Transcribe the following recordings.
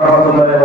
Rahmetullahi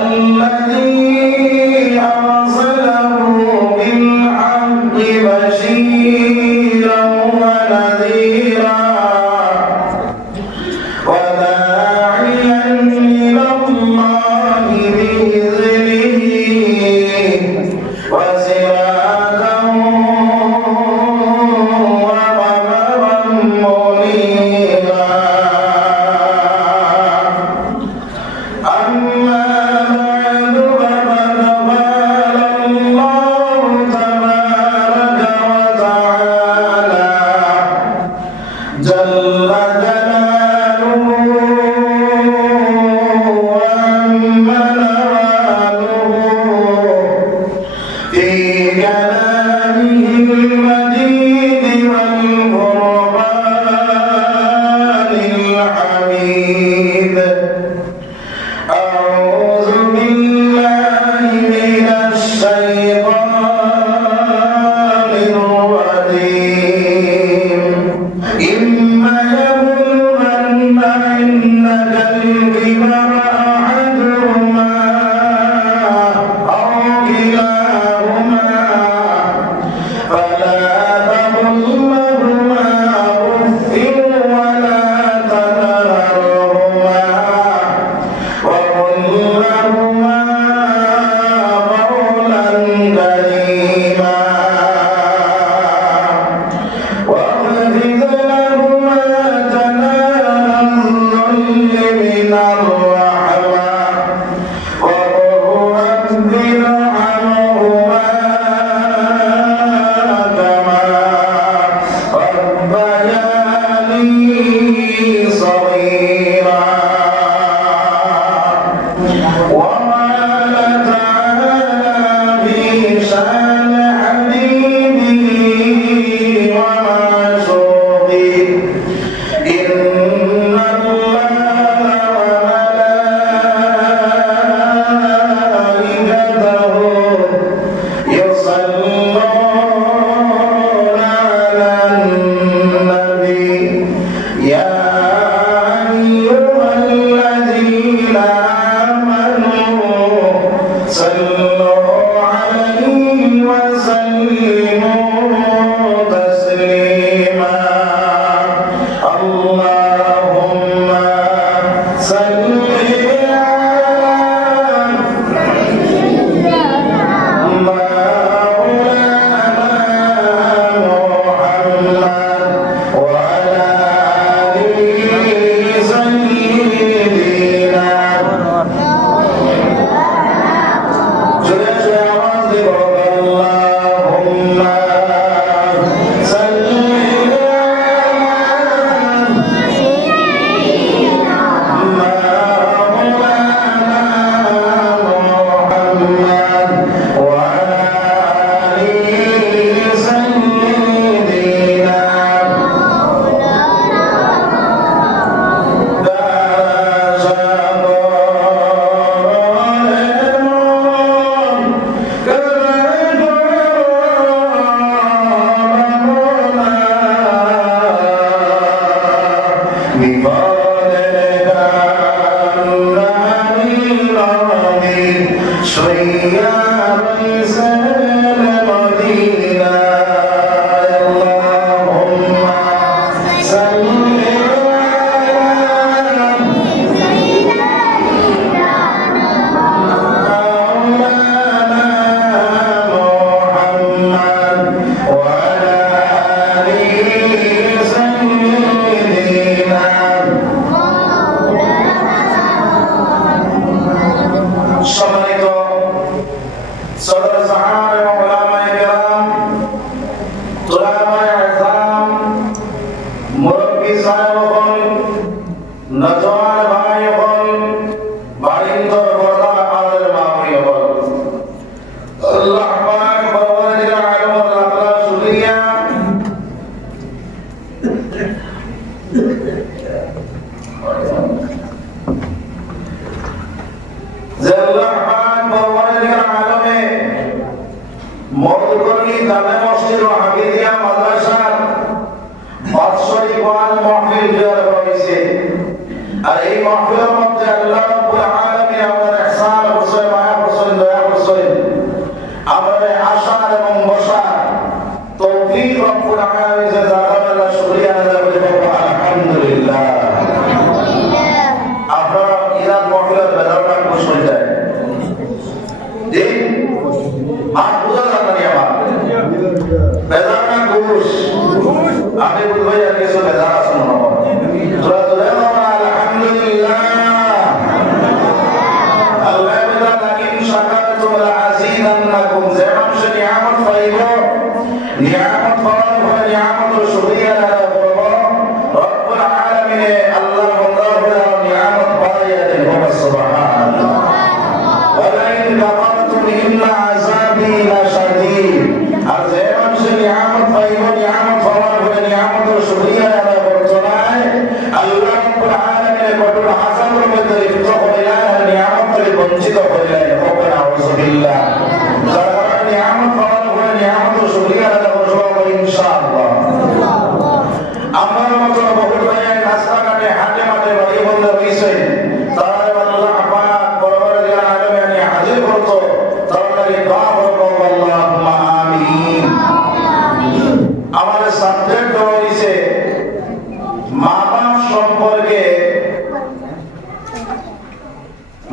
الذي وقل What? মাহফিলের মধ্যে আল্লাহ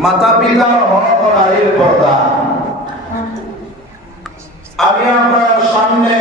মাতা পিতা হক আলীর কথা। আমি আপনার সামনে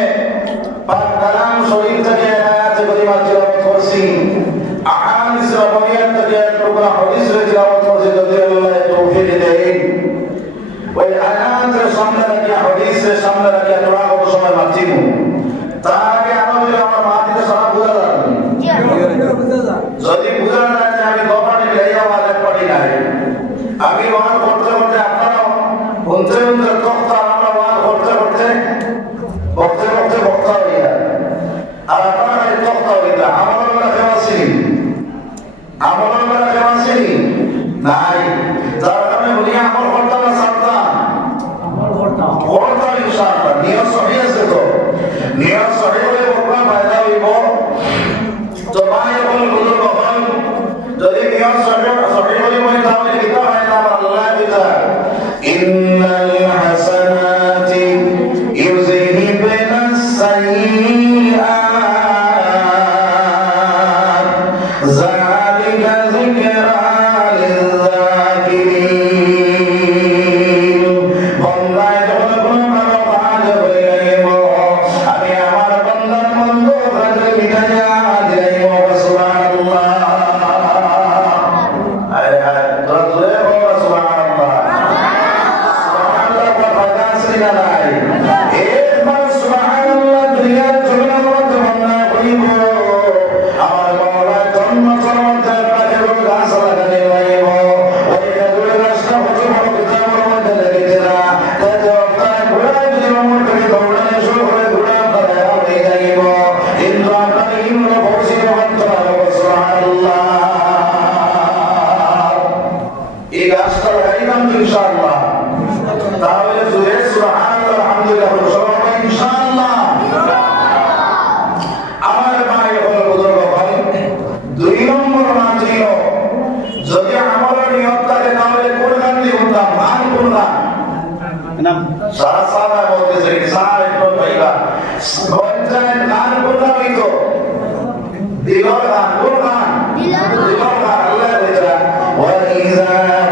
எல்லோரும் அல்ல இருக்கிறார்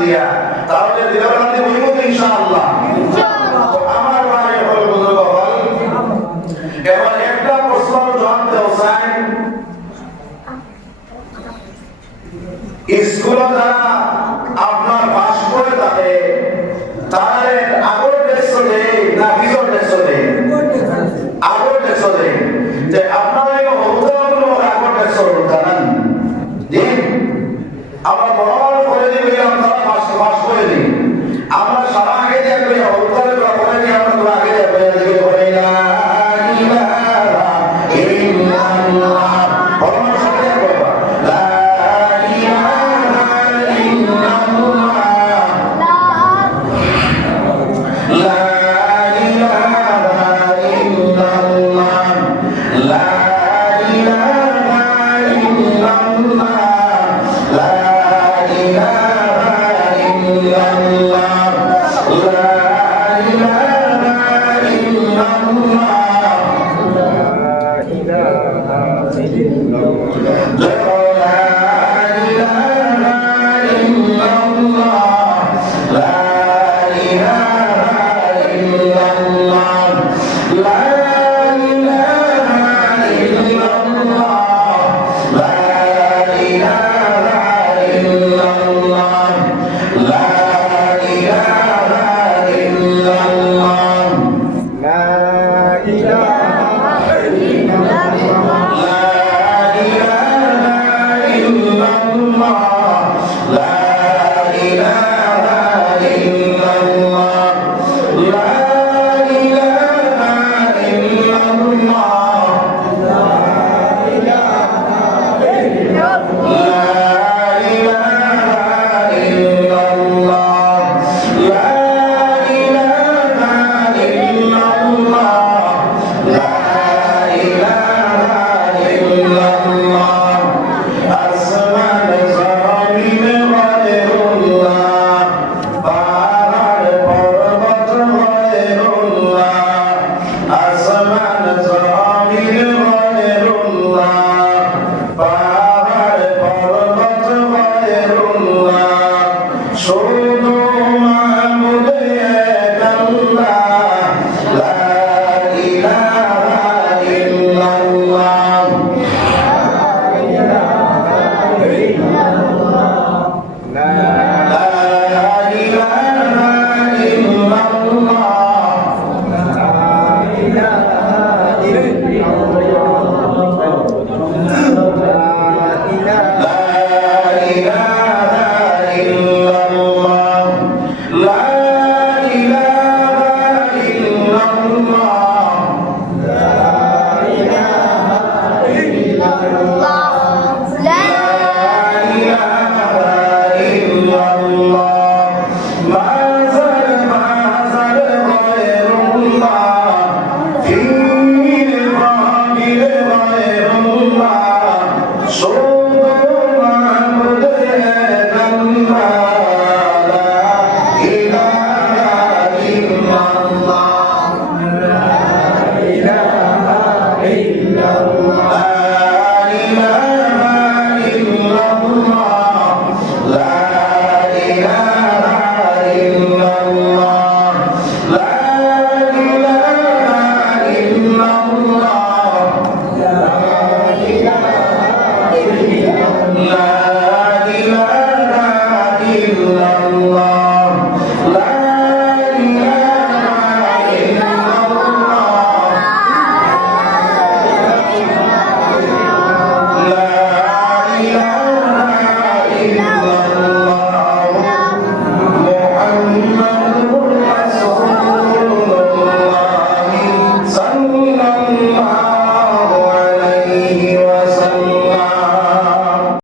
দিবেন তাহলে দিদার নামে বলব ইনশাআল্লাহ? الله